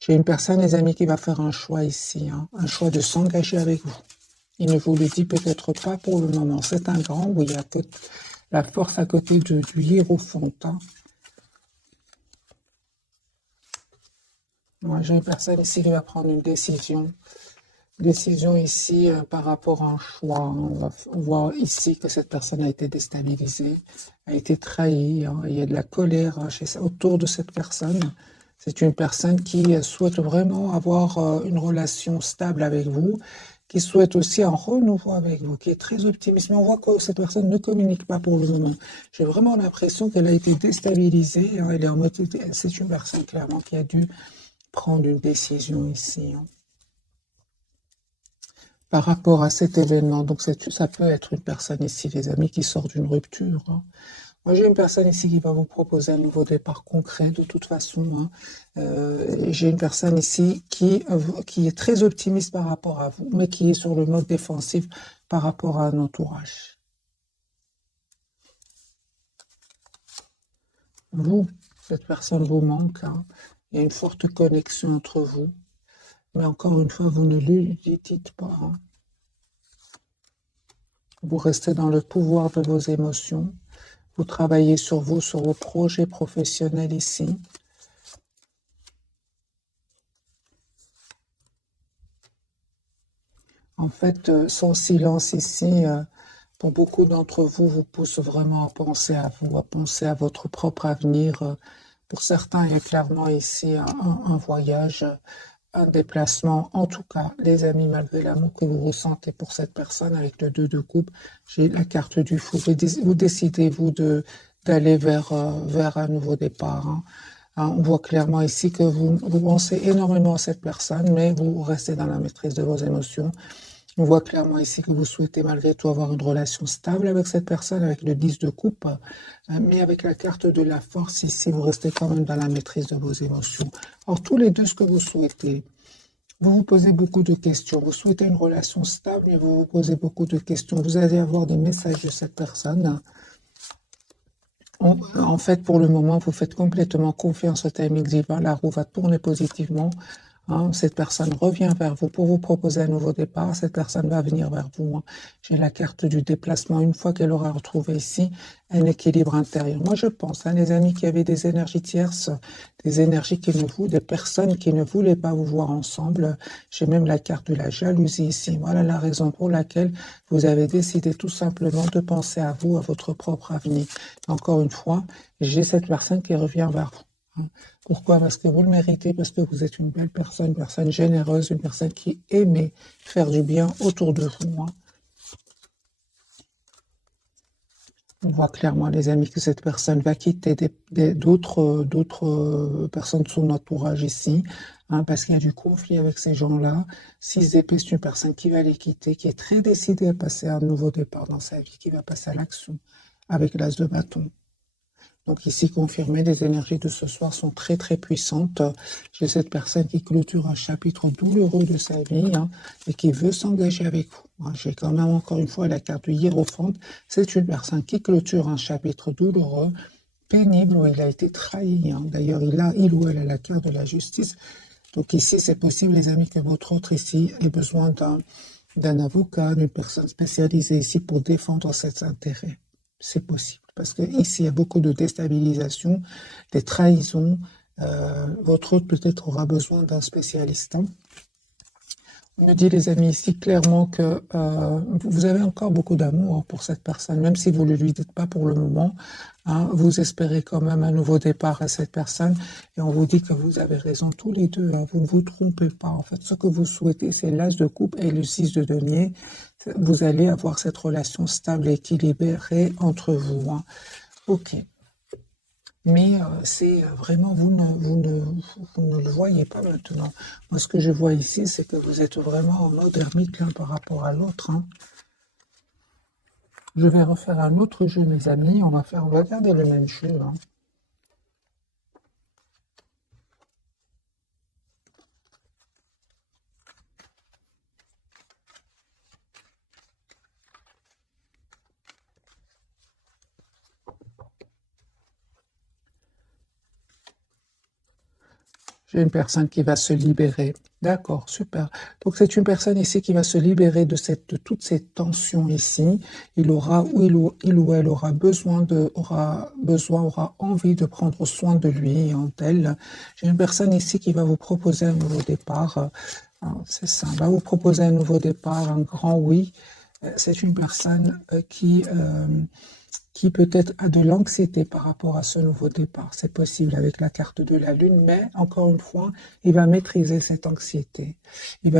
J'ai une personne, les amis, qui va faire un choix ici, hein, un choix de s'engager avec vous. Il ne vous le dit peut-être pas pour le moment. C'est un grand, oui, il y a la force à côté du hiérophant. Hein. Moi, j'ai une personne ici qui va prendre une décision. Décision ici par rapport à un choix. On va voir ici que cette personne a été déstabilisée, a été trahie. Hein. Il y a de la colère autour de cette personne. C'est une personne qui souhaite vraiment avoir une relation stable avec vous, qui souhaite aussi un renouveau avec vous, qui est très optimiste. Mais on voit que cette personne ne communique pas pour le moment. J'ai vraiment l'impression qu'elle a été déstabilisée. Hein. Elle est en mode, c'est une personne clairement qui a dû prendre une décision ici. Hein. Par rapport à cet événement. Donc, ça peut être une personne ici, les amis, qui sort d'une rupture. Hein. Moi, j'ai une personne ici qui va vous proposer un nouveau départ concret, de toute façon. Hein. J'ai une personne ici qui est très optimiste par rapport à vous, mais qui est sur le mode défensif par rapport à un entourage. Vous, cette personne vous manque. Hein. Il y a une forte connexion entre vous. Mais encore une fois, vous ne lui dites pas. Hein. Vous restez dans le pouvoir de vos émotions. Vous travaillez sur vous, sur vos projets professionnels ici. En fait, son silence ici, pour beaucoup d'entre vous, vous pousse vraiment à penser à vous, à penser à votre propre avenir. Pour certains, il y a clairement ici un voyage, un déplacement. En tout cas, les amis, malgré l'amour que vous ressentez pour cette personne avec le 2 de coupe, j'ai la carte du fou. Vous décidez, vous, d'aller vers un nouveau départ. Hein. Hein, on voit clairement ici que vous pensez énormément à cette personne, mais vous restez dans la maîtrise de vos émotions. On voit clairement ici que vous souhaitez malgré tout avoir une relation stable avec cette personne, avec le 10 de coupe, mais avec la carte de la force ici, vous restez quand même dans la maîtrise de vos émotions. Alors, tous les deux, ce que vous souhaitez, vous vous posez beaucoup de questions. Vous souhaitez une relation stable, mais vous vous posez beaucoup de questions. Vous allez avoir des messages de cette personne. En fait, pour le moment, vous faites complètement confiance au timing divin. La roue va tourner positivement. Hein. Cette personne revient vers vous pour vous proposer un nouveau départ. Cette personne va venir vers vous. Hein. J'ai la carte du déplacement. Une fois qu'elle aura retrouvé ici un équilibre intérieur. Moi, je pense, hein, les amis qui avaient des énergies tierces, des énergies des personnes qui ne voulaient pas vous voir ensemble. J'ai même la carte de la jalousie ici. Voilà la raison pour laquelle vous avez décidé tout simplement de penser à vous, à votre propre avenir. Encore une fois, j'ai cette personne qui revient vers vous. Hein. Pourquoi? Parce que vous le méritez, parce que vous êtes une belle personne, une personne généreuse, une personne qui aimait faire du bien autour de vous. Hein. On voit clairement, les amis, que cette personne va quitter d'autres personnes de son entourage ici, hein, parce qu'il y a du conflit avec ces gens-là. 6 d'épée, c'est une personne qui va les quitter, qui est très décidée à passer à un nouveau départ dans sa vie, qui va passer à l'action avec l'as de bâton. Donc ici, confirmé, les énergies de ce soir sont très très puissantes. J'ai cette personne qui clôture un chapitre douloureux de sa vie, hein, et qui veut s'engager avec vous. Hein. J'ai quand même encore une fois la carte du hiérophant. C'est une personne qui clôture un chapitre douloureux, pénible, où il a été trahi. Hein. D'ailleurs, il ou elle a la carte de la justice. Donc ici, c'est possible, les amis, que votre autre ici ait besoin d'un avocat, d'une personne spécialisée ici pour défendre ses intérêts. C'est possible. Parce que ici, il y a beaucoup de déstabilisation, des trahisons. Votre autre peut-être aura besoin d'un spécialiste. Hein. On me dit, les amis, ici clairement que vous avez encore beaucoup d'amour pour cette personne, même si vous ne lui dites pas pour le moment. Hein, vous espérez quand même un nouveau départ à cette personne. Et on vous dit que vous avez raison tous les deux. Hein, vous ne vous trompez pas. En fait, ce que vous souhaitez, c'est l'as de coupe et le 6 de denier. Vous allez avoir cette relation stable et équilibrée entre vous. Hein. Ok. Mais c'est vraiment, vous ne le voyez pas maintenant. Moi, ce que je vois ici, c'est que vous êtes vraiment en mode ermite l'un par rapport à l'autre. Hein. Je vais refaire un autre jeu, mes amis. On va garder le même jeu. Hein. J'ai une personne qui va se libérer. D'accord, super. Donc c'est une personne ici qui va se libérer de toutes ces tensions ici. Il ou elle aura envie de prendre soin de lui et en elle. J'ai une personne ici qui va vous proposer un nouveau départ. C'est ça, va vous proposer un nouveau départ, un grand oui. C'est une personne qui peut-être a de l'anxiété par rapport à ce nouveau départ. C'est possible avec la carte de la Lune, mais encore une fois, il va maîtriser cette anxiété. Il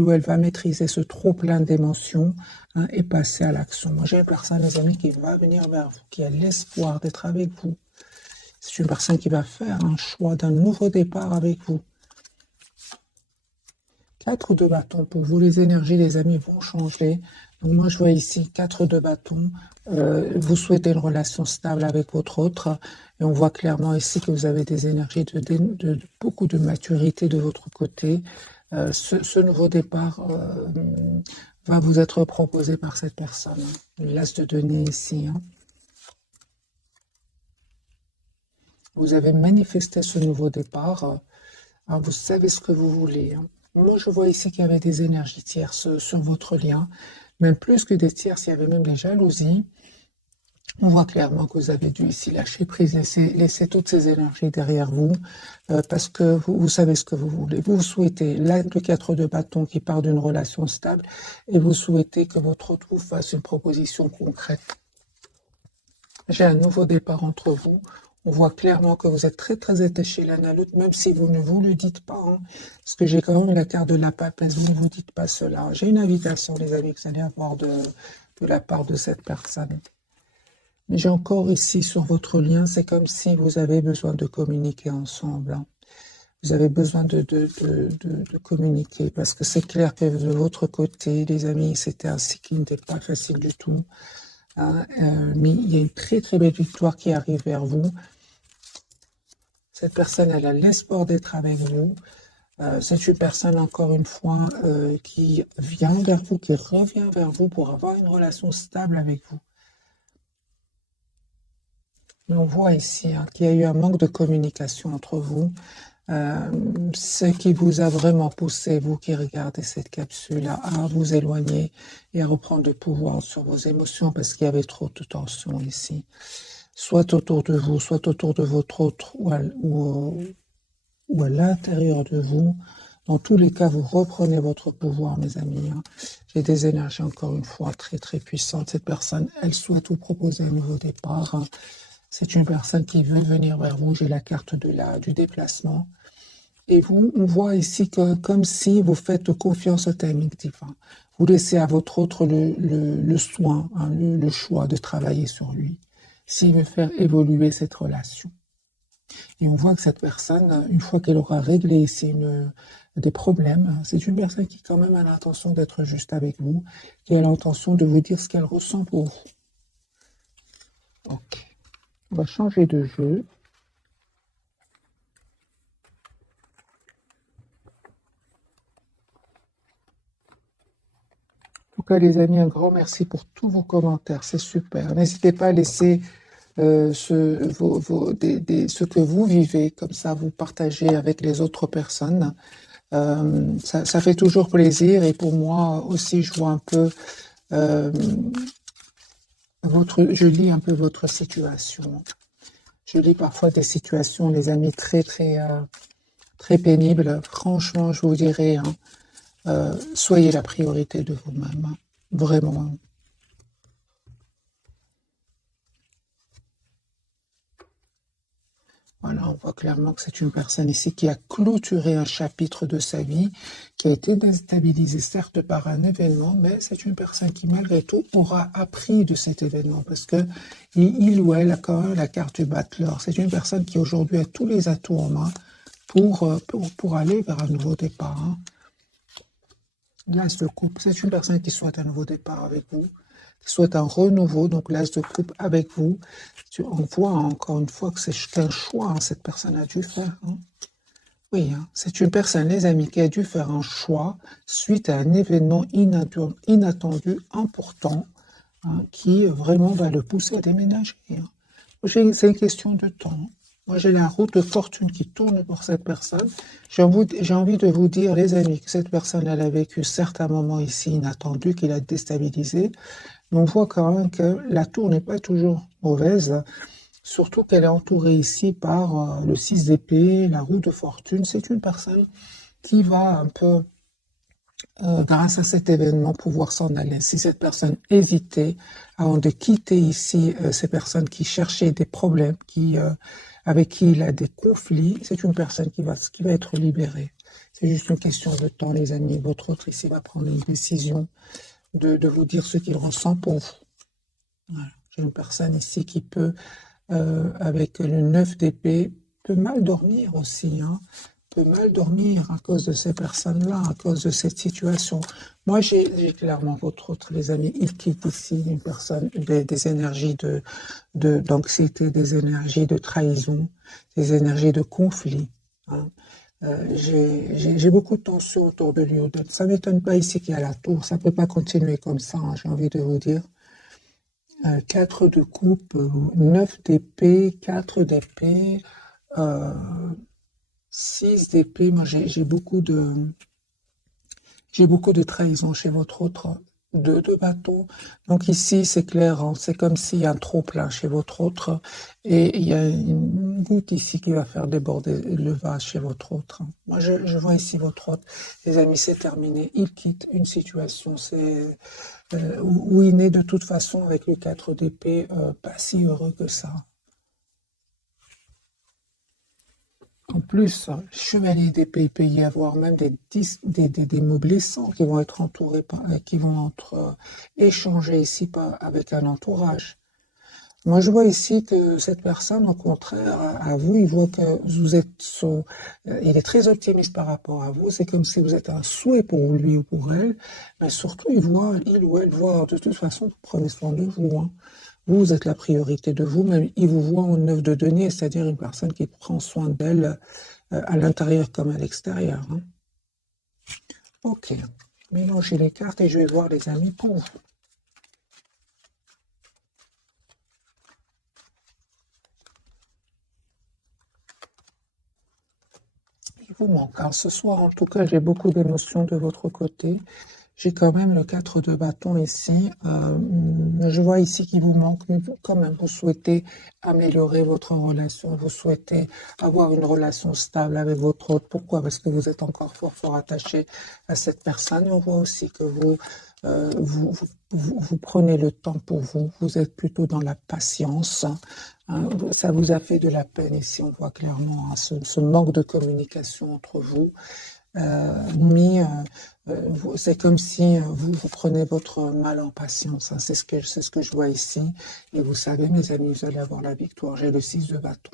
ou elle va maîtriser ce trop plein d'émotions et passer à l'action. Moi, j'ai une personne, les amis, qui va venir vers vous, qui a l'espoir d'être avec vous. C'est une personne qui va faire un choix d'un nouveau départ avec vous. 4 de bâton pour vous, les énergies, les amis, vont changer. Donc moi, je vois ici 4 de bâton. Vous souhaitez une relation stable avec votre autre. Et on voit clairement ici que vous avez des énergies de beaucoup de maturité de votre côté. Ce nouveau départ va vous être proposé par cette personne. L'as de denier ici. Vous avez manifesté ce nouveau départ. Vous savez ce que vous voulez. Moi, je vois ici qu'il y avait des énergies tierces sur votre lien. Même plus que des tierces, il y avait même des jalousies. On voit clairement que vous avez dû ici lâcher prise, laisser toutes ces énergies derrière vous, parce que vous savez ce que vous voulez. Vous souhaitez le 4 de bâton qui part d'une relation stable, et vous souhaitez que votre autre vous fasse une proposition concrète. J'ai un nouveau départ entre vous. On voit clairement que vous êtes très très attachés l'un à l'autre, même si vous ne vous le dites pas. Parce que j'ai quand même la carte de la papesse, vous ne vous dites pas cela. J'ai une invitation, les amis, que vous allez avoir de la part de cette personne. Mais j'ai encore ici sur votre lien, c'est comme si vous avez besoin de communiquer ensemble. Vous avez besoin de communiquer, parce que c'est clair que de votre côté, les amis, c'était un cycle qui n'était pas facile du tout. Mais il y a une très très belle victoire qui arrive vers vous. Cette personne, elle a l'espoir d'être avec vous. C'est une personne, encore une fois, qui vient vers vous, qui revient vers vous pour avoir une relation stable avec vous. Mais on voit ici qu'il y a eu un manque de communication entre vous. Ce qui vous a vraiment poussé, vous qui regardez cette capsule, à vous éloigner et à reprendre le pouvoir sur vos émotions parce qu'il y avait trop de tension ici. Soit autour de vous, soit autour de votre autre ou à l'intérieur de vous. Dans tous les cas, vous reprenez votre pouvoir, mes amis. J'ai des énergies, encore une fois, très très puissantes. Cette personne, elle souhaite vous proposer un nouveau départ. C'est une personne qui veut venir vers vous. J'ai la carte du déplacement. Et vous, on voit ici que comme si vous faites confiance au timing divin. Vous laissez à votre autre le soin, le choix de travailler sur lui, s'il veut faire évoluer cette relation. Et on voit que cette personne, une fois qu'elle aura réglé ici des problèmes, c'est une personne qui quand même a l'intention d'être juste avec vous, qui a l'intention de vous dire ce qu'elle ressent pour vous. Ok. On va changer de jeu. En tout cas, les amis, un grand merci pour tous vos commentaires. C'est super. N'hésitez pas à laisser ce que vous vivez, comme ça vous partagez avec les autres personnes. Ça fait toujours plaisir et pour moi aussi, je vois un peu je lis un peu votre situation. Je lis parfois des situations, les amis, très pénibles. Franchement, je vous dirais, soyez la priorité de vous-même, vraiment. Voilà, on voit clairement que c'est une personne ici qui a clôturé un chapitre de sa vie, qui a été déstabilisée certes par un événement, mais c'est une personne qui malgré tout aura appris de cet événement parce que il ou elle a quand même la carte du battleur. C'est une personne qui aujourd'hui a tous les atouts en main pour aller vers un nouveau départ. L'as de coupe, c'est une personne qui souhaite un nouveau départ avec vous, qui souhaite un renouveau, donc l'as de coupe avec vous. On voit encore une fois que c'est qu'un choix, cette personne a dû faire. Oui, c'est une personne, les amis, qui a dû faire un choix suite à un événement inattendu, important, qui vraiment va le pousser à déménager. C'est une question de temps. Moi, j'ai la roue de fortune qui tourne pour cette personne. J'ai envie de vous dire, les amis, que cette personne, elle a vécu certains moments ici inattendus, qui l'a déstabilisé. Mais on voit quand même que la tour n'est pas toujours mauvaise, surtout qu'elle est entourée ici par le 6 d'épée, la roue de fortune. C'est une personne qui va un peu, grâce à cet événement, pouvoir s'en aller. Si cette personne hésitait avant de quitter ici, ces personnes qui cherchaient des problèmes, avec qui il a des conflits, c'est une personne qui va être libérée. C'est juste une question de temps, les amis. Votre autre ici va prendre une décision de vous dire ce qu'il ressent pour vous. Voilà. J'ai une personne ici qui peut, avec le 9 d'épée, peut mal dormir aussi, hein, peut mal dormir à cause de ces personnes-là, à cause de cette situation. Moi, j'ai clairement votre autre, les amis, il quitte ici une personne, des énergies d'anxiété, des énergies de trahison, des énergies de conflit, hein. J'ai beaucoup de tension autour de lui. Ça ne m'étonne pas ici qu'il y a la tour. Ça ne peut pas continuer comme ça, hein, j'ai envie de vous dire. 4 de coupe, 9 d'épée, 4 d'épée, 6 d'épée. Moi, j'ai beaucoup de trahison chez votre autre. 2 de bâton. Donc ici, c'est clair, hein, c'est comme s'il y a un trop-plein chez votre autre. Et il y a une goutte ici qui va faire déborder le vase chez votre autre. Moi, je vois ici votre autre. Les amis, c'est terminé. Il quitte une situation. Où il n'est de toute façon avec le 4 d'épée pas si heureux que ça. En plus, chevalier d'épée, il peut y avoir même des mots blessants qui vont être entourés qui vont être échangés ici avec un entourage. Moi, je vois ici que cette personne, au contraire, à vous, il voit que vous êtes il est très optimiste par rapport à vous. C'est comme si vous êtes un souhait pour lui ou pour elle. Mais surtout, il ou elle voit, de toute façon, vous prenez soin de vous, hein. Vous êtes la priorité de vous-même. Il vous voit en 9 de denier, c'est-à-dire une personne qui prend soin d'elle à l'intérieur comme à l'extérieur, hein. Ok. Mélangez les cartes et je vais voir les amis pour vous. Il vous manque. Alors ce soir, en tout cas, j'ai beaucoup d'émotions de votre côté. J'ai quand même le 4 de bâton ici. Je vois ici qu'il vous manque, mais quand même, vous souhaitez améliorer votre relation. Vous souhaitez avoir une relation stable avec votre autre. Pourquoi? Parce que vous êtes encore fort attaché à cette personne. Et on voit aussi que vous prenez le temps pour vous. Vous êtes plutôt dans la patience, hein. Ça vous a fait de la peine ici. On voit clairement, hein, ce manque de communication entre vous. Mais c'est comme si vous prenez votre mal en patience, hein. C'est ce que je vois ici. Et vous savez, mes amis, vous allez avoir la victoire. J'ai le 6 de bâton.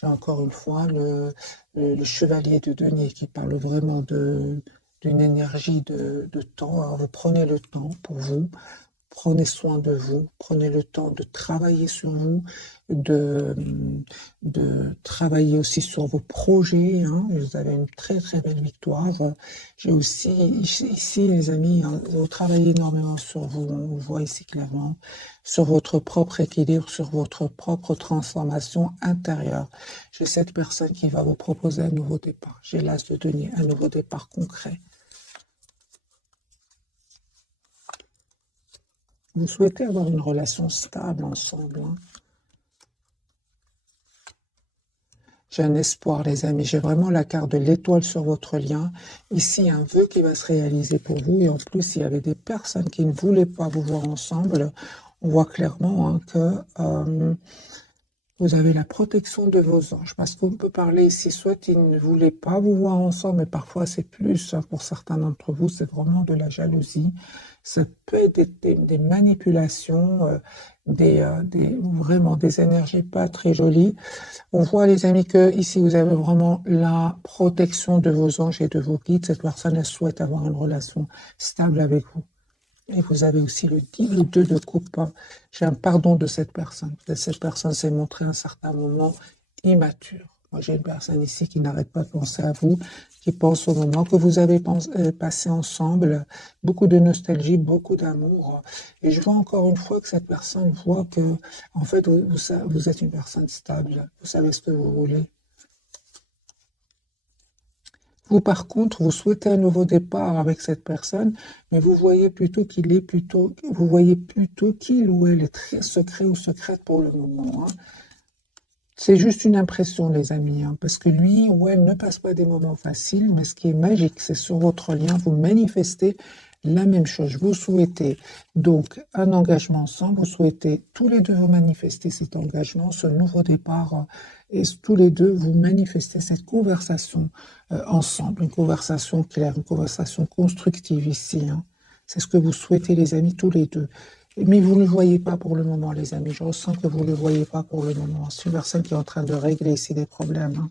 J'ai encore une fois le chevalier de denier qui parle vraiment d'une énergie de temps. Alors, vous prenez le temps pour vous. Prenez soin de vous, prenez le temps de travailler sur vous, de, de travailler aussi sur vos projets, hein. Vous avez une très belle victoire. J'ai aussi ici, les amis, hein, vous travaillez énormément sur vous, on voit ici clairement, sur votre propre équilibre, sur votre propre transformation intérieure. J'ai cette personne qui va vous proposer un nouveau départ. J'ai l'as de denier, un nouveau départ concret. Vous souhaitez avoir une relation stable ensemble, hein. J'ai un espoir, les amis. J'ai vraiment la carte de l'étoile sur votre lien. Ici, un vœu qui va se réaliser pour vous. Et en plus, il y avait des personnes qui ne voulaient pas vous voir ensemble. On voit clairement, hein, que vous avez la protection de vos anges. Parce qu'on peut parler ici, soit ils ne voulaient pas vous voir ensemble, mais parfois c'est plus, hein, pour certains d'entre vous, c'est vraiment de la jalousie. Ça peut être des manipulations, vraiment des énergies pas très jolies. On voit, les amis, que ici vous avez vraiment la protection de vos anges et de vos guides. Cette personne, elle souhaite avoir une relation stable avec vous. Et vous avez aussi le 2 de coupe. J'ai un pardon de cette personne. Cette personne s'est montrée à un certain moment immature. Moi, j'ai une personne ici qui n'arrête pas de penser à vous, qui pense au moment que vous avez passé ensemble, beaucoup de nostalgie, beaucoup d'amour. Et je vois encore une fois que cette personne voit que, en fait, vous êtes une personne stable. Vous savez ce que vous voulez. Vous, par contre, vous souhaitez un nouveau départ avec cette personne, mais vous voyez plutôt vous voyez plutôt qu'il ou elle est très secret ou secrète pour le moment, hein. C'est juste une impression, les amis, hein, parce que lui ou elle ne passe pas des moments faciles, mais ce qui est magique, c'est sur votre lien, vous manifestez la même chose. Vous souhaitez donc un engagement ensemble, vous souhaitez tous les deux vous manifester cet engagement, ce nouveau départ, et tous les deux vous manifestez cette conversation ensemble, une conversation claire, une conversation constructive ici, hein. C'est ce que vous souhaitez, les amis, tous les deux. Mais vous ne le voyez pas pour le moment, les amis. Je ressens que vous ne le voyez pas pour le moment. C'est une personne qui est en train de régler ici des problèmes, hein.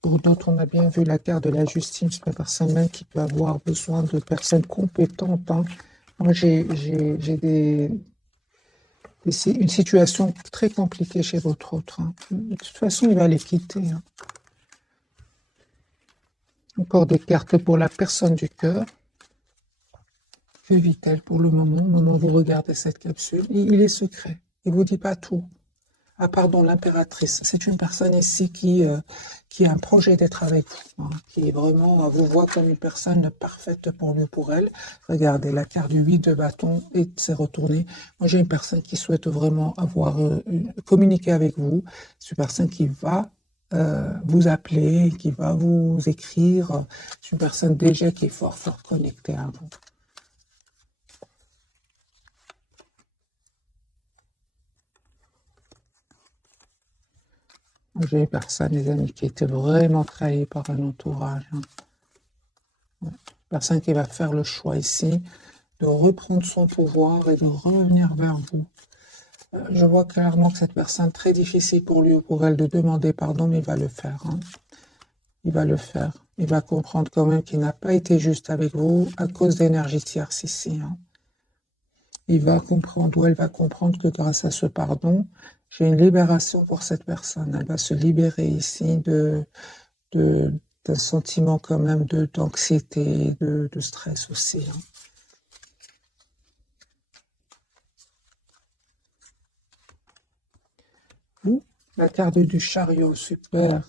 Pour d'autres, on a bien vu la carte de la justice. C'est une personne même qui peut avoir besoin de personnes compétentes, hein. Moi, j'ai une situation très compliquée chez votre autre, hein. De toute façon, il va les quitter, hein. Encore des cartes pour la personne du cœur. Que vit-elle pour le moment, au moment où vous regardez cette capsule? Il est secret. Il ne vous dit pas tout. Ah pardon, l'impératrice. C'est une personne ici qui a un projet d'être avec vous, hein, qui est vraiment vous voit comme une personne parfaite pour lui ou pour elle. Regardez, la carte du 8 de bâton et s'est retournée. Moi, j'ai une personne qui souhaite vraiment avoir communiquer avec vous. C'est une personne qui va vous appeler, qui va vous écrire. C'est une personne déjà qui est fort, fort connectée à vous. J'ai une personne, les amis, qui était vraiment trahie par un entourage, hein. Ouais. Personne qui va faire le choix ici de reprendre son pouvoir et de revenir vers vous. Je vois clairement que cette personne, très difficile pour lui ou pour elle de demander pardon, mais il va le faire, hein. Il va le faire. Il va comprendre quand même qu'il n'a pas été juste avec vous à cause d'énergie tierce ici, hein. Il va comprendre ou elle va comprendre que grâce à ce pardon, j'ai une libération pour cette personne. Elle va se libérer ici d'un sentiment quand même d'anxiété, de stress aussi, hein. La carte du chariot, super. Vous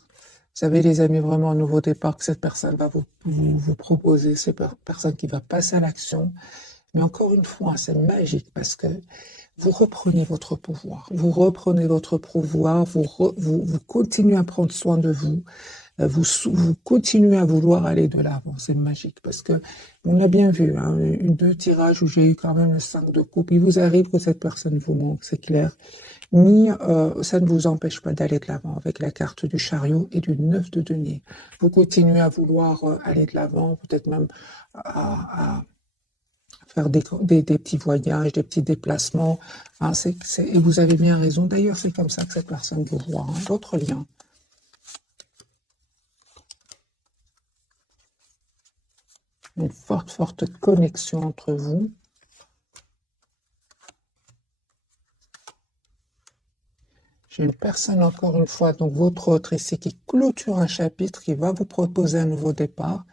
savez, les amis, vraiment un nouveau départ que cette personne va vous proposer, cette personne qui va passer à l'action. Mais encore une fois, c'est magique parce que vous reprenez votre pouvoir. Vous reprenez votre pouvoir, vous continuez à prendre soin de vous. Vous continuez à vouloir aller de l'avant. C'est magique parce que on a bien vu, hein, deux tirages où j'ai eu quand même le 5 de coupe. Il vous arrive que cette personne vous manque, c'est clair. Ni ça ne vous empêche pas d'aller de l'avant avec la carte du chariot et du 9 de denier. Vous continuez à vouloir aller de l'avant, peut-être même à faire des petits voyages, des petits déplacements, hein, et vous avez bien raison. D'ailleurs, c'est comme ça que cette personne vous voit, hein, votre lien. Une forte, forte connexion entre vous. J'ai une personne, encore une fois, donc votre autre ici, qui clôture un chapitre, qui va vous proposer un nouveau départ,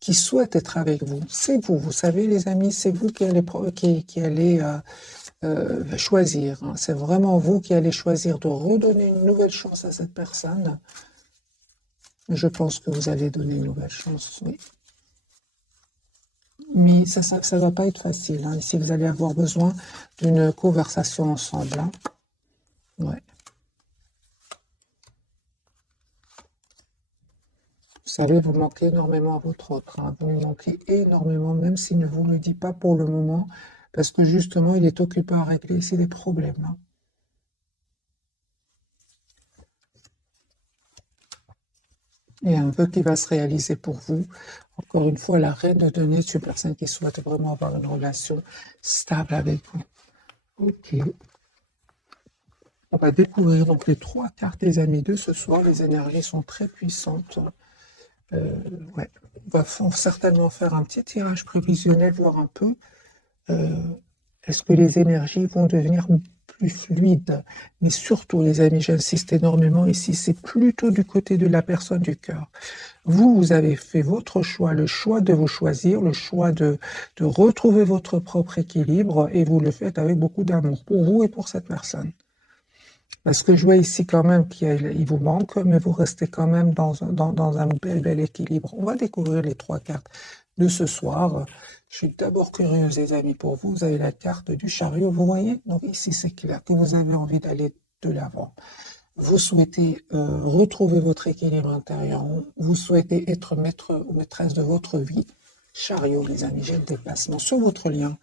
qui souhaite être avec vous. C'est vous, vous savez, les amis, c'est vous qui allez choisir, hein. C'est vraiment vous qui allez choisir de redonner une nouvelle chance à cette personne. Je pense que vous allez donner une nouvelle chance, oui. Mais ça va pas être facile, hein. Ici, vous allez avoir besoin d'une conversation ensemble, hein. Ouais. Vous savez, vous manquez énormément à votre autre, hein. Vous lui manquez énormément, même s'il ne vous le dit pas pour le moment, parce que justement, il est occupé à régler ici des problèmes, hein. Il y a un vœu qui va se réaliser pour vous. Encore une fois, la reine de denier, c'est une personne qui souhaite vraiment avoir une relation stable avec vous. Ok. On va découvrir donc les 3 cartes des amis de ce soir. Les énergies sont très puissantes. Ouais. On va certainement faire un petit tirage prévisionnel, voir un peu est-ce que les énergies vont devenir plus fluide. Mais surtout, les amis, j'insiste énormément ici, c'est plutôt du côté de la personne du cœur. Vous avez fait votre choix, le choix de vous choisir, le choix de retrouver votre propre équilibre, et vous le faites avec beaucoup d'amour pour vous et pour cette personne. Parce que je vois ici quand même qu'il vous manque, mais vous restez quand même dans un bel équilibre. On va découvrir les 3 cartes de ce soir. Je suis d'abord curieuse, les amis, pour vous. Vous avez la carte du chariot, vous voyez? Donc ici, c'est clair que vous avez envie d'aller de l'avant. Vous souhaitez retrouver votre équilibre intérieur. Vous souhaitez être maître ou maîtresse de votre vie. Chariot, les amis, j'ai le dépassement sur votre lien.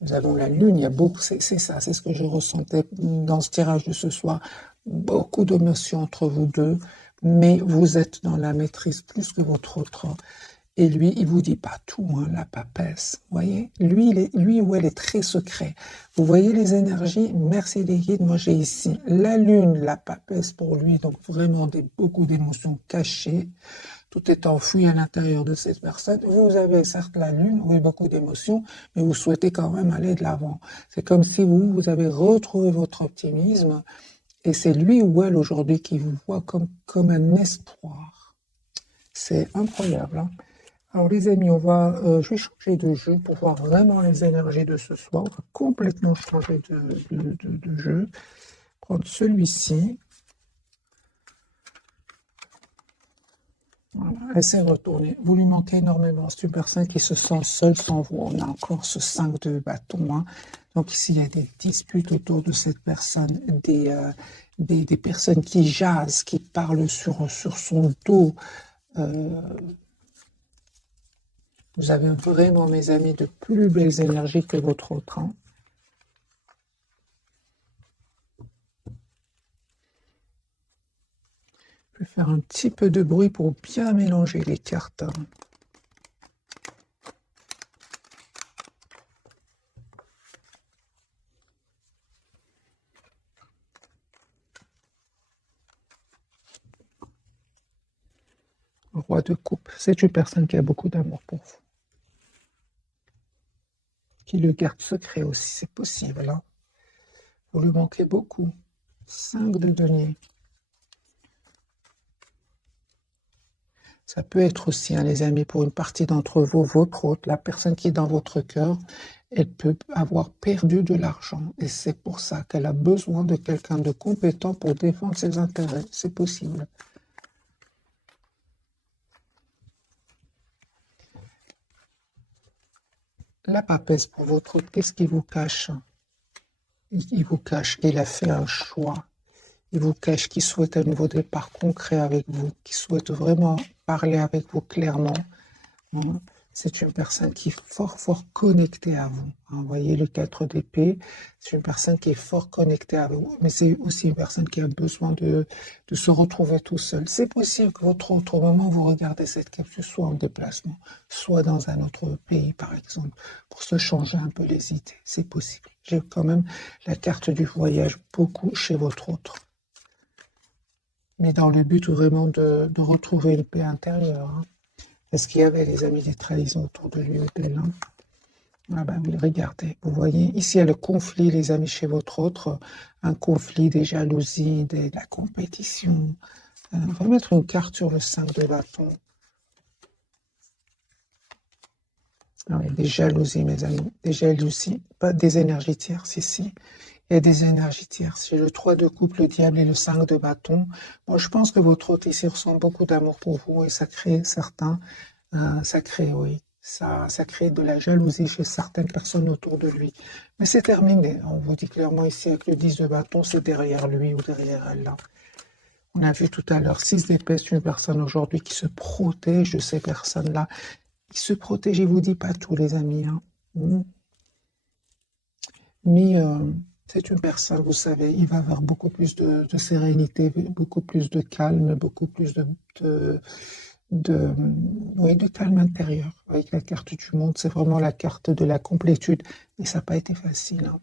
Nous avons la lune, il y a beaucoup, c'est ça, c'est ce que je ressentais dans ce tirage de ce soir. Beaucoup d'émotions entre vous deux, mais vous êtes dans la maîtrise plus que votre autre. Et lui, il vous dit pas tout, hein, la papesse. Vous voyez, lui ou elle est très secret. Vous voyez les énergies. Merci les guides. Moi, j'ai ici la lune, la papesse pour lui. Donc vraiment beaucoup d'émotions cachées. Tout est enfoui à l'intérieur de cette personne. Vous avez certes la lune, oui, beaucoup d'émotions, mais vous souhaitez quand même aller de l'avant. C'est comme si vous avez retrouvé votre optimisme, et c'est lui ou elle aujourd'hui qui vous voit comme un espoir. C'est incroyable, hein. Alors les amis, je vais changer de jeu pour voir vraiment les énergies de ce soir. On va complètement changer de jeu. Prendre celui-ci. Voilà, elle s'est retournée. Vous lui manquez énormément. C'est une personne qui se sent seule sans vous. On a encore ce 5 de bâton, hein. Donc ici, il y a des disputes autour de cette personne, des personnes qui jasent, qui parlent sur son dos. Vous avez vraiment, mes amis, de plus belles énergies que votre autre, hein. Je vais faire un petit peu de bruit pour bien mélanger les cartes. Roi de coupe, c'est une personne qui a beaucoup d'amour pour vous. Qui le garde secret aussi, c'est possible, hein. Vous lui manquez beaucoup. 5 de denier. Ça peut être aussi, hein, les amis, pour une partie d'entre vous, votre autre, la personne qui est dans votre cœur, elle peut avoir perdu de l'argent. Et c'est pour ça qu'elle a besoin de quelqu'un de compétent pour défendre ses intérêts. C'est possible. La papesse pour votre autre, qu'est-ce qu'il vous cache? Il vous cache qu'il a fait un choix. Il vous cache qu'il souhaite un nouveau départ concret avec vous, qu'il souhaite vraiment parler avec vous clairement. C'est une personne qui est fort connectée à vous. Vous voyez le 4 d'épée, c'est une personne qui est fort connectée à vous, mais c'est aussi une personne qui a besoin de se retrouver tout seul. C'est possible que votre autre, au moment où vous regardez cette capsule, soit en déplacement, soit dans un autre pays, par exemple, pour se changer un peu les idées. C'est possible. J'ai quand même la carte du voyage beaucoup chez votre autre. Mais dans le but vraiment de retrouver une paix intérieure, hein. Est-ce qu'il y avait, les amis, des trahisons autour de lui ou d'elle, hein? Ah ben oui, regardez, vous voyez, ici il y a le conflit, les amis, chez votre autre, un conflit, des jalousies, de la compétition. On va mettre une carte sur le 5 de bâton. Alors, il y a des jalousies, mes amis, des jalousies, pas des énergies tierces ici. Il y a des énergies tierces. J'ai le 3 de coupe, le diable et le 5 de bâton. Moi, je pense que votre hôte ici ressent beaucoup d'amour pour vous, et ça crée ça crée de la jalousie chez certaines personnes autour de lui. Mais c'est terminé. On vous dit clairement ici avec le 10 de bâton, c'est derrière lui ou derrière elle, là. On a vu tout à l'heure 6 d'épée, c'est une personne aujourd'hui qui se protège de ces personnes-là. Qui se protège, je vous dis pas tout, les amis, hein. Mais c'est une personne, vous savez, il va avoir beaucoup plus de sérénité, beaucoup plus de calme, beaucoup plus de calme intérieur. Avec la carte du monde, c'est vraiment la carte de la complétude. Et ça n'a pas été facile, hein.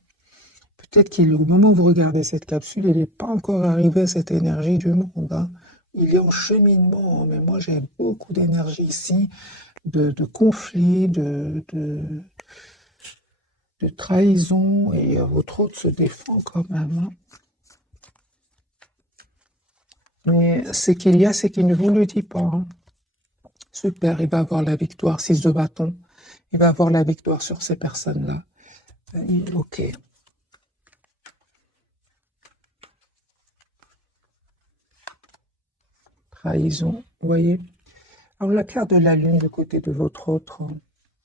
Peut-être qu'au moment où vous regardez cette capsule, il n'est pas encore arrivé à cette énergie du monde, hein. Il est en cheminement, mais moi j'ai beaucoup d'énergie ici, de conflits, de trahison et votre autre se défend quand même, hein. Mais ce qu'il y a, c'est qu'il ne vous le dit pas, hein. Super, il va avoir la victoire, 6 de bâton. Il va avoir la victoire sur ces personnes-là. Ok. Trahison, vous voyez. Alors la carte de la lune du côté de votre autre,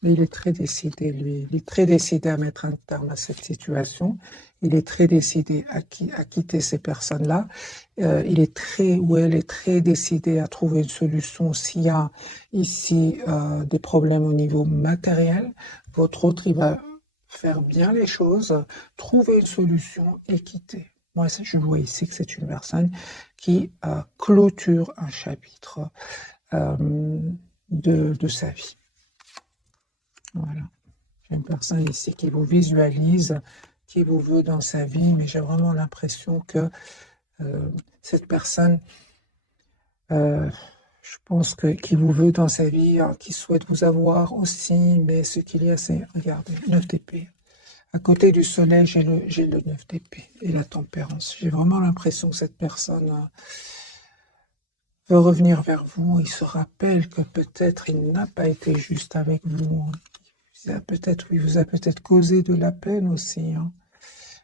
il est très décidé, lui. Il est très décidé à mettre un terme à cette situation. Il est très décidé à quitter ces personnes-là. Il est très, ou elle est très décidée à trouver une solution s'il y a ici des problèmes au niveau matériel. Votre autre, il va faire bien les choses, trouver une solution et quitter. Moi, je vois ici que c'est une personne qui clôture un chapitre de sa vie. Voilà. J'ai une personne ici qui vous visualise, qui vous veut dans sa vie, mais j'ai vraiment l'impression que cette personne, je pense qui vous veut dans sa vie, qui souhaite vous avoir aussi, mais ce qu'il y a, c'est, regardez, 9 d'épée. À côté du soleil, j'ai le 9 d'épée et la tempérance. J'ai vraiment l'impression que cette personne veut revenir vers vous. Il se rappelle que peut-être il n'a pas été juste avec vous. Il vous a peut-être causé de la peine aussi, hein.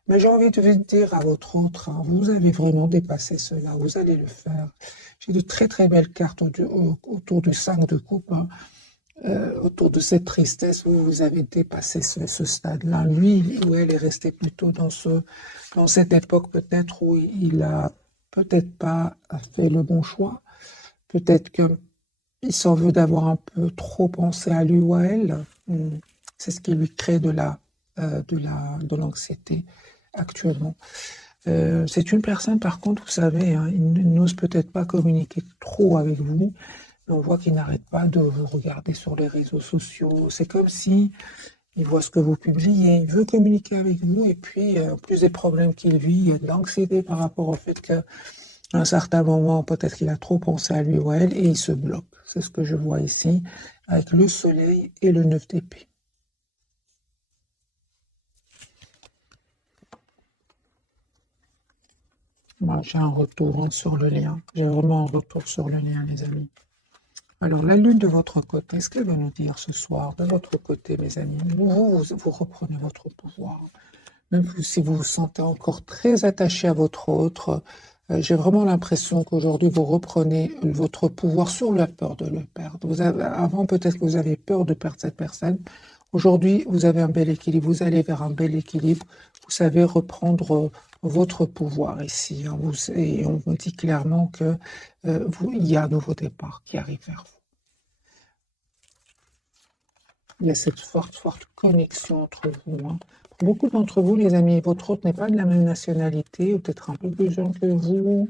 Mais j'ai envie de vous dire à votre autre, hein, vous avez vraiment dépassé cela, vous allez le faire. J'ai de très très belles cartes autour du 5 de coupe, hein. Autour de cette tristesse, vous avez dépassé ce stade-là. Lui ou elle est resté plutôt dans cette époque peut-être où il a peut-être pas fait le bon choix. Peut-être qu'il s'en veut d'avoir un peu trop pensé à lui ou à elle. C'est ce qui lui crée de l'anxiété actuellement. C'est une personne, par contre, vous savez, hein, il n'ose peut-être pas communiquer trop avec vous, mais on voit qu'il n'arrête pas de vous regarder sur les réseaux sociaux. C'est comme si il voit ce que vous publiez, il veut communiquer avec vous, et puis, en plus des problèmes qu'il vit, il y a de l'anxiété par rapport au fait qu'à un certain moment, peut-être qu'il a trop pensé à lui ou à elle, et il se bloque. C'est ce que je vois ici, avec le soleil et le 9 d'épée. Moi, j'ai un retour, hein, sur le lien. J'ai vraiment un retour sur le lien, les amis. Alors, la lune de votre côté, ce qu'elle va nous dire ce soir, de votre côté, mes amis, vous reprenez votre pouvoir. Même si vous vous sentez encore très attaché à votre autre, j'ai vraiment l'impression qu'aujourd'hui, vous reprenez votre pouvoir sur la peur de le perdre. Avant, peut-être que vous avez peur de perdre cette personne. Aujourd'hui, vous avez un bel équilibre. Vous allez vers un bel équilibre. Vous savez reprendre votre pouvoir ici, hein. Et on vous dit clairement que il y a un nouveau départ qui arrive vers vous. Il y a cette forte, forte connexion entre vous, hein. Pour beaucoup d'entre vous, les amis, votre autre n'est pas de la même nationalité, ou peut-être un peu plus jeune que vous.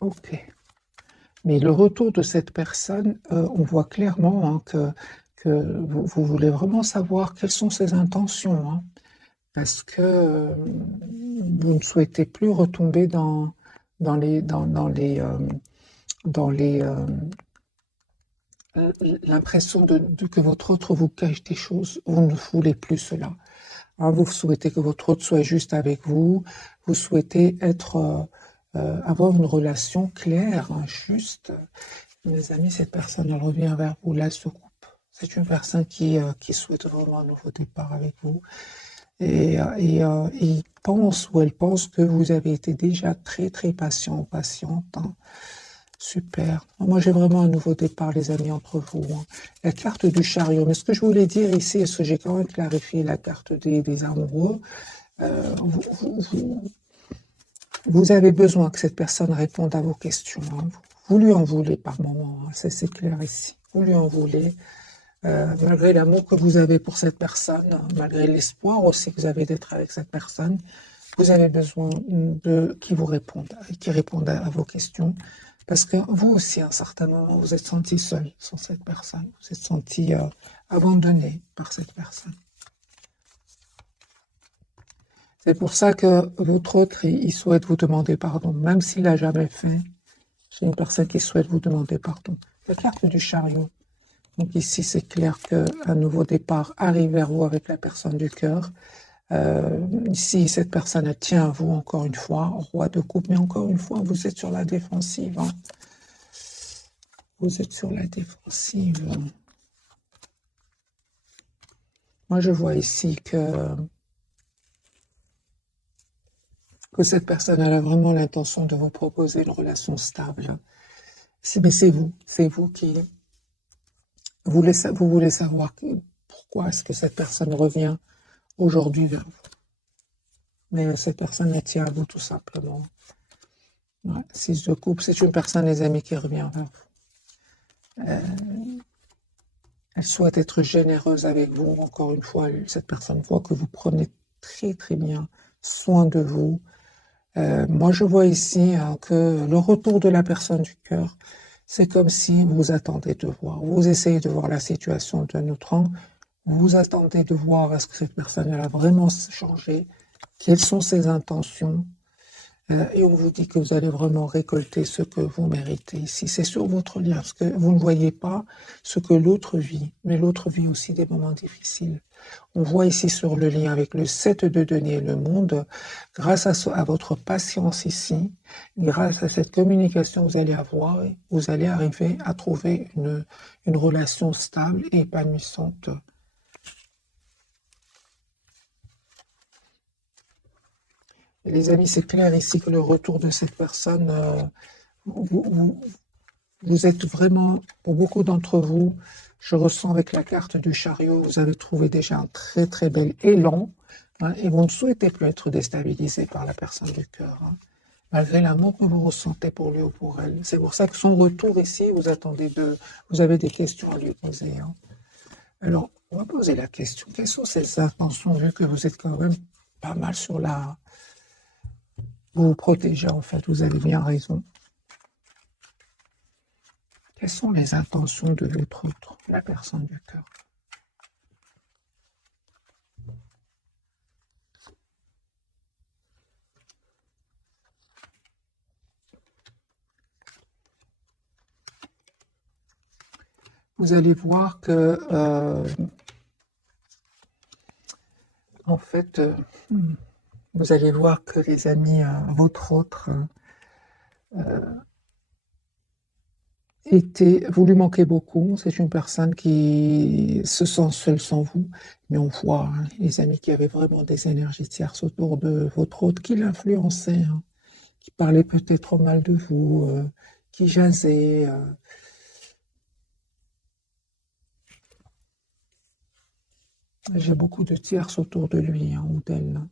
Ok. Mais le retour de cette personne, on voit clairement, hein, que vous voulez vraiment savoir quelles sont ses intentions, hein, parce que vous ne souhaitez plus retomber dans les, l'impression que votre autre vous cache des choses. Vous ne voulez plus cela, hein. Vous souhaitez que votre autre soit juste avec vous. Vous souhaitez avoir une relation claire, hein, juste. Mes amis, cette personne, elle revient vers vous, là, se coupe. C'est une personne qui souhaite vraiment un nouveau départ avec vous. Et il pense ou elle pense que vous avez été déjà très, très patient ou patiente, hein. Super. Moi, j'ai vraiment un nouveau départ, les amis, entre vous, hein. La carte du chariot. Mais ce que je voulais dire ici, est-ce que j'ai quand même clarifié la carte des amoureux, vous avez besoin que cette personne réponde à vos questions, hein. Vous lui en voulez par moment, hein. C'est clair ici. Vous lui en voulez, malgré l'amour que vous avez pour cette personne, hein, malgré l'espoir aussi que vous avez d'être avec cette personne. Vous avez besoin qui vous répondent, qui répondent à vos questions. Parce que vous aussi, à un certain moment, vous êtes senti seul sans cette personne. Vous êtes senti abandonné par cette personne. C'est pour ça que votre autre, il souhaite vous demander pardon, même s'il l'a jamais fait. C'est une personne qui souhaite vous demander pardon. La carte du chariot. Donc ici, c'est clair qu'un nouveau départ arrive vers vous avec la personne du cœur. Ici, cette personne, elle tient à vous encore une fois, roi de coupe, mais encore une fois, vous êtes sur la défensive. Hein. Vous êtes sur la défensive. Moi, je vois ici que cette personne elle a vraiment l'intention de vous proposer une relation stable. Mais c'est vous qui vous voulez savoir pourquoi est-ce que cette personne revient aujourd'hui vers vous. Mais cette personne elle tient à vous tout simplement. Ouais, 6 de coupe, c'est une personne, les amis, qui revient vers vous. Elle souhaite être généreuse avec vous. Encore une fois, cette personne voit que vous prenez très très bien soin de vous. Moi, je vois ici que le retour de la personne du cœur, c'est comme si vous attendez de voir. Vous essayez de voir la situation d'un autre angle. Vous attendez de voir est-ce que cette personne elle a vraiment changé, quelles sont ses intentions. Et on vous dit que vous allez vraiment récolter ce que vous méritez ici. C'est sur votre lien, parce que vous ne voyez pas ce que l'autre vit, mais l'autre vit aussi des moments difficiles. On voit ici sur le lien avec le 7 de denier et le monde, grâce à votre patience ici, grâce à cette communication que vous allez avoir, vous allez arriver à trouver une relation stable et épanouissante. Et les amis, c'est clair ici que le retour de cette personne, vous êtes vraiment, pour beaucoup d'entre vous, je ressens avec la carte du chariot, vous avez trouvé déjà un très très bel élan, hein, et vous ne souhaitez plus être déstabilisé par la personne du cœur, hein, malgré l'amour que vous ressentez pour lui ou pour elle. C'est pour ça que son retour ici, vous avez des questions à lui poser. Hein. Alors, on va poser la question, quelles sont ces intentions, vu que vous êtes quand même pas mal sur la... Vous vous protégez en fait, vous avez bien raison. Quelles sont les intentions de l'autre, la personne du cœur? Vous allez voir que, en fait, vous allez voir que les amis, votre autre, vous lui manquez beaucoup. C'est une personne qui se sent seule sans vous. Mais on voit, hein, les amis, qu'il y avait vraiment des énergies tierces autour de votre autre qui l'influençaient, hein, qui parlaient peut-être mal de vous, qui jasaient. J'ai beaucoup de tierces autour de lui, hein, ou d'elle. Hein.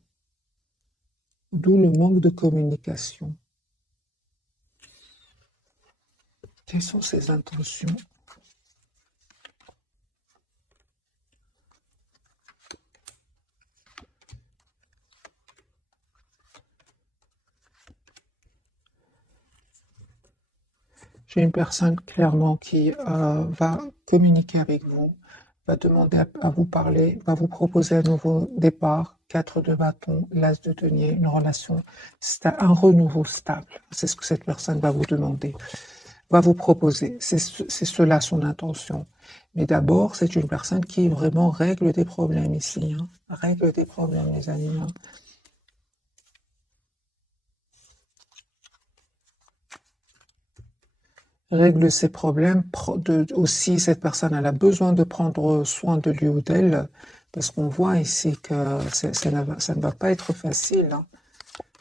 D'où le manque de communication. Quelles sont ses intentions? J'ai une personne clairement qui va communiquer avec vous, va demander à vous parler, va vous proposer un nouveau départ, 4 de bâton, l'as de denier, une relation, un renouveau stable. C'est ce que cette personne va vous demander, va vous proposer. C'est cela son intention. Mais d'abord, c'est une personne qui vraiment règle des problèmes ici. Hein. Règle des problèmes, les amis. Hein. Règle ses problèmes. Aussi, cette personne elle a besoin de prendre soin de lui ou d'elle, parce qu'on voit ici que ça ne va pas être facile. Hein.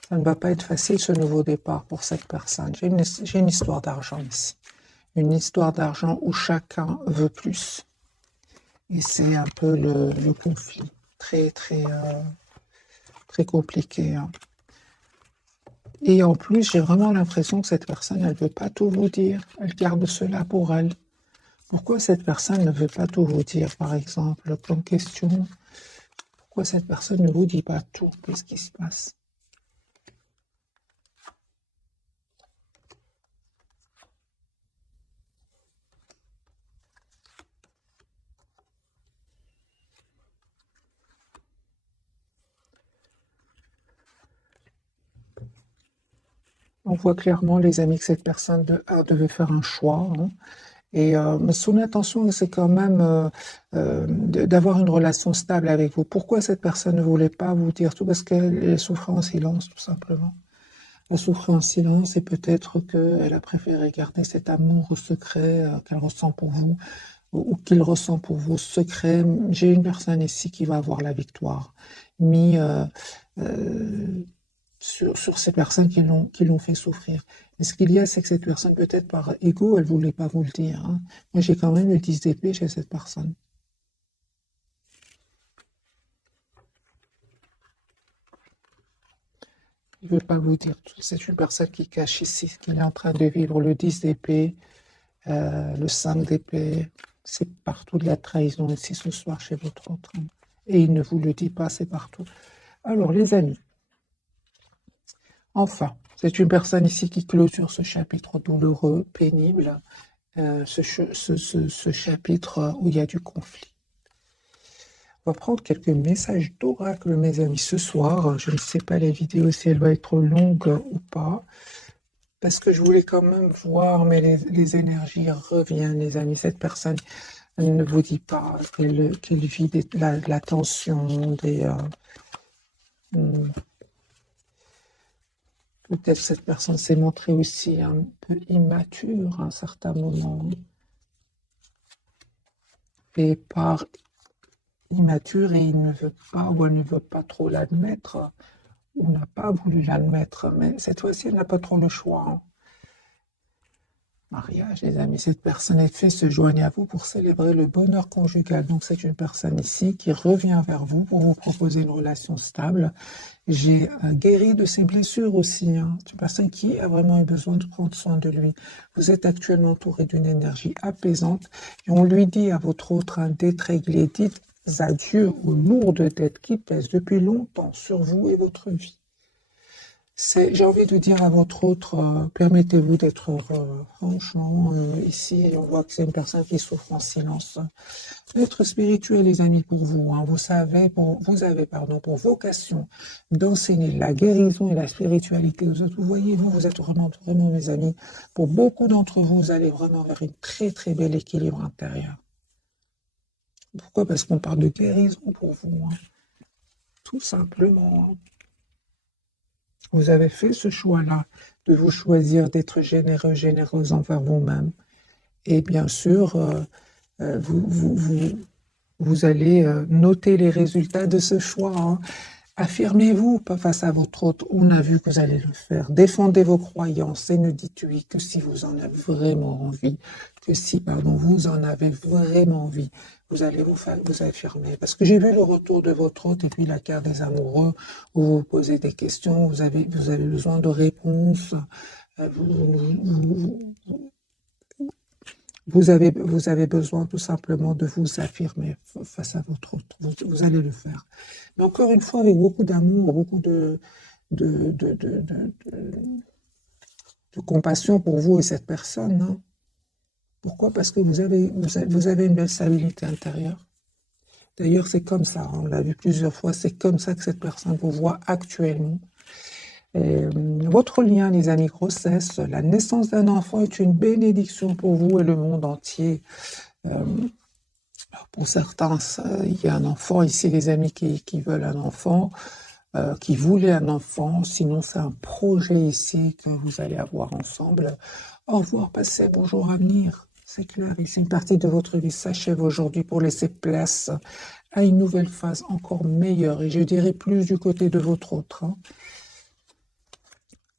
Ça ne va pas être facile ce nouveau départ pour cette personne. J'ai une histoire d'argent ici. Une histoire d'argent où chacun veut plus. Et c'est un peu le conflit. Très, très, très compliqué. Hein. Et en plus, j'ai vraiment l'impression que cette personne, elle ne veut pas tout vous dire. Elle garde cela pour elle. Pourquoi cette personne ne veut pas tout vous dire, par exemple, comme question? Pourquoi cette personne ne vous dit pas tout? Qu'est-ce qui se passe? On voit clairement, les amis, que cette personne devait faire un choix, hein. Et son intention, c'est quand même d'avoir une relation stable avec vous. Pourquoi cette personne ne voulait pas vous dire tout? Parce qu'elle souffrait en silence, tout simplement. Elle souffrait en silence et peut-être qu'elle a préféré garder cet amour secret qu'elle ressent pour vous ou qu'il ressent pour vous secret. J'ai une personne ici qui va avoir la victoire, mis euh, sur ces personnes qui l'ont fait souffrir. Et ce qu'il y a, c'est que cette personne, peut-être par ego, elle voulait pas vous le dire, hein. Moi, j'ai quand même le 10 d'épée chez cette personne. Il veut pas vous dire tout. C'est une personne qui cache ici ce qu'il est en train de vivre. Le 10 d'épée, le 5 d'épée, c'est partout de la trahison ici ce soir chez votre autre, hein. Et il ne vous le dit pas, c'est partout. Alors, les amis, enfin, c'est une personne ici qui clôture ce chapitre douloureux, pénible, ce chapitre où il y a du conflit. On va prendre quelques messages d'oracle, mes amis, ce soir. Je ne sais pas la vidéo si elle va être longue ou pas, parce que je voulais quand même voir, mais les énergies reviennent, les amis. Cette personne, elle ne vous dit pas qu'elle vit la tension, peut-être cette personne s'est montrée aussi un peu immature à un certain moment. Et par immature, et il ne veut pas ou elle ne veut pas trop l'admettre, ou n'a pas voulu l'admettre, mais cette fois-ci, elle n'a pas trop le choix, hein. Mariage, les amis, cette personne est fait se joigne à vous pour célébrer le bonheur conjugal. Donc c'est une personne ici qui revient vers vous pour vous proposer une relation stable. J'ai guéri de ses blessures aussi, hein. C'est une personne qui a vraiment eu besoin de prendre soin de lui. Vous êtes actuellement entouré d'une énergie apaisante et on lui dit à votre autre d'être réglé. Dites adieu aux lourdes dettes qui pèsent depuis longtemps sur vous et votre vie. J'ai envie de dire à votre autre, permettez-vous d'être heureux. Franchement, ici, on voit que c'est une personne qui souffre en silence. Être spirituel, les amis, pour vous, hein, vous avez, pour vocation d'enseigner la guérison et la spiritualité aux autres. Vous voyez, vous êtes vraiment, vraiment, mes amis. Pour beaucoup d'entre vous, vous allez vraiment vers une très, très bel équilibre intérieur. Pourquoi? Parce qu'on parle de guérison pour vous, hein. Tout simplement, hein. Vous avez fait ce choix-là de vous choisir d'être généreux, généreuse envers vous-même. Et bien sûr, vous allez noter les résultats de ce choix, hein. Affirmez-vous pas face à votre autre. On a vu que vous allez le faire. Défendez vos croyances et ne dites oui que si vous en avez vraiment envie. Que si, pardon, vous en avez vraiment envie. Vous allez vous affirmer. Parce que j'ai vu le retour de votre autre et puis la carte des amoureux où vous posez des questions, vous avez besoin de réponses. Vous avez besoin tout simplement de vous affirmer face à votre autre. Vous allez le faire. Mais encore une fois, avec beaucoup d'amour, beaucoup de, de, de, de, de compassion pour vous et cette personne, hein. Pourquoi? Parce que vous avez une belle stabilité intérieure. D'ailleurs, c'est comme ça, on l'a vu plusieurs fois, c'est comme ça que cette personne vous voit actuellement. Votre lien, les amis, grossesse, la naissance d'un enfant est une bénédiction pour vous et le monde entier. Pour certains, il y a un enfant ici, les amis qui veulent un enfant, qui voulaient un enfant. Sinon, c'est un projet ici que vous allez avoir ensemble. Au revoir, passez, bonjour à venir. C'est clair, ici, une partie de votre vie s'achève aujourd'hui pour laisser place à une nouvelle phase encore meilleure. Et je dirais plus du côté de votre autre, hein.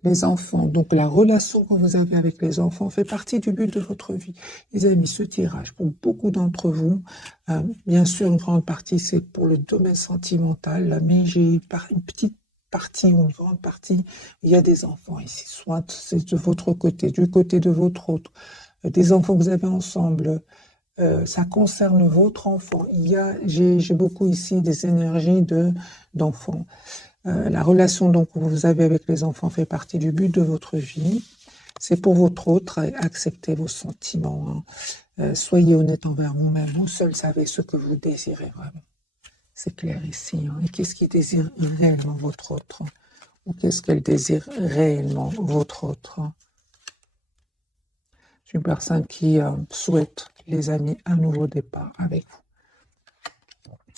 Les enfants, donc la relation que vous avez avec les enfants fait partie du but de votre vie. Les amis, ce tirage, pour beaucoup d'entre vous, bien sûr, une grande partie, c'est pour le domaine sentimental, mais j'ai une petite partie ou une grande partie, il y a des enfants ici, soit c'est de votre côté, du côté de votre autre, des enfants que vous avez ensemble, ça concerne votre enfant. J'ai beaucoup ici des énergies d'enfants. La relation donc que vous avez avec les enfants fait partie du but de votre vie. C'est pour votre autre, acceptez vos sentiments, hein. Soyez honnête envers vous-même. Vous seul savez ce que vous désirez vraiment. C'est clair ici, hein. Et qu'est-ce qui désire réellement votre autre? ou qu'est-ce qu'elle désire réellement, votre autre. C'est une personne qui souhaite, les amis, un nouveau départ avec vous.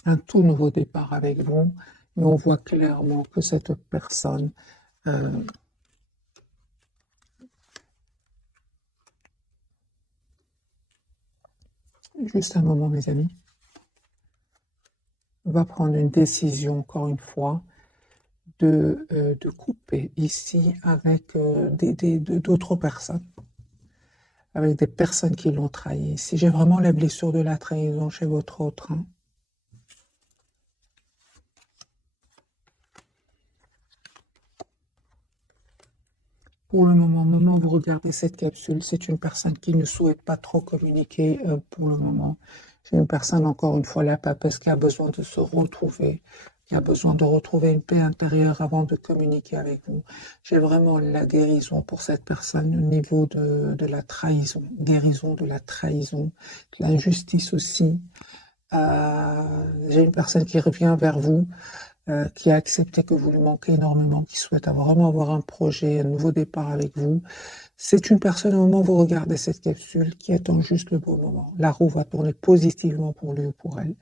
Un tout nouveau départ avec vous. Et on voit clairement que cette personne juste un moment, mes amis, va prendre une décision, encore une fois, de couper ici avec d'autres personnes, avec des personnes qui l'ont trahi. Si j'ai vraiment la blessure de la trahison chez votre autre, hein. Pour le moment où vous regardez cette capsule, c'est une personne qui ne souhaite pas trop communiquer pour le moment. C'est une personne, encore une fois, la papesse, qui a besoin de se retrouver, qui a besoin de retrouver une paix intérieure avant de communiquer avec vous. J'ai vraiment la guérison pour cette personne au niveau de la trahison, guérison de la trahison, de l'injustice aussi. J'ai une personne qui revient vers vous, qui a accepté que vous lui manquez énormément, qui souhaite vraiment avoir un projet, un nouveau départ avec vous. C'est une personne, au moment où vous regardez cette capsule, qui attend juste le bon moment. La roue va tourner positivement pour lui ou pour elle.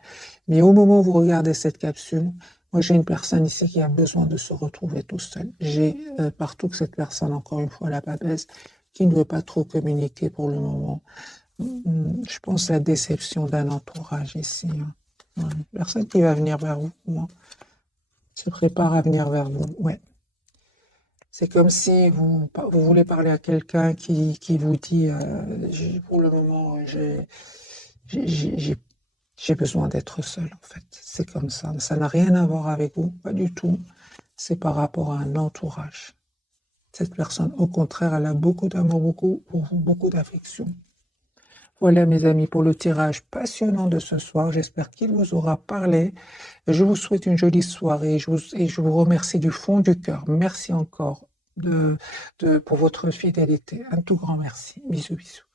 Mais au moment où vous regardez cette capsule, moi j'ai une personne ici qui a besoin de se retrouver tout seul. J'ai partout que cette personne, encore une fois, la papesse, qui ne veut pas trop communiquer pour le moment. Je pense à la déception d'un entourage ici. Hein. Personne qui va venir vers vous, moi, se prépare à venir vers vous. Ouais. C'est comme si vous voulez parler à quelqu'un qui vous dit pour le moment, j'ai besoin d'être seul, en fait. C'est comme ça. Ça n'a rien à voir avec vous, pas du tout. C'est par rapport à un entourage. Cette personne, au contraire, elle a beaucoup d'amour, beaucoup d'affection. Voilà, mes amis, pour le tirage passionnant de ce soir. J'espère qu'il vous aura parlé. Je vous souhaite une jolie soirée et je vous remercie du fond du cœur. Merci encore pour votre fidélité. Un tout grand merci. Bisous, bisous.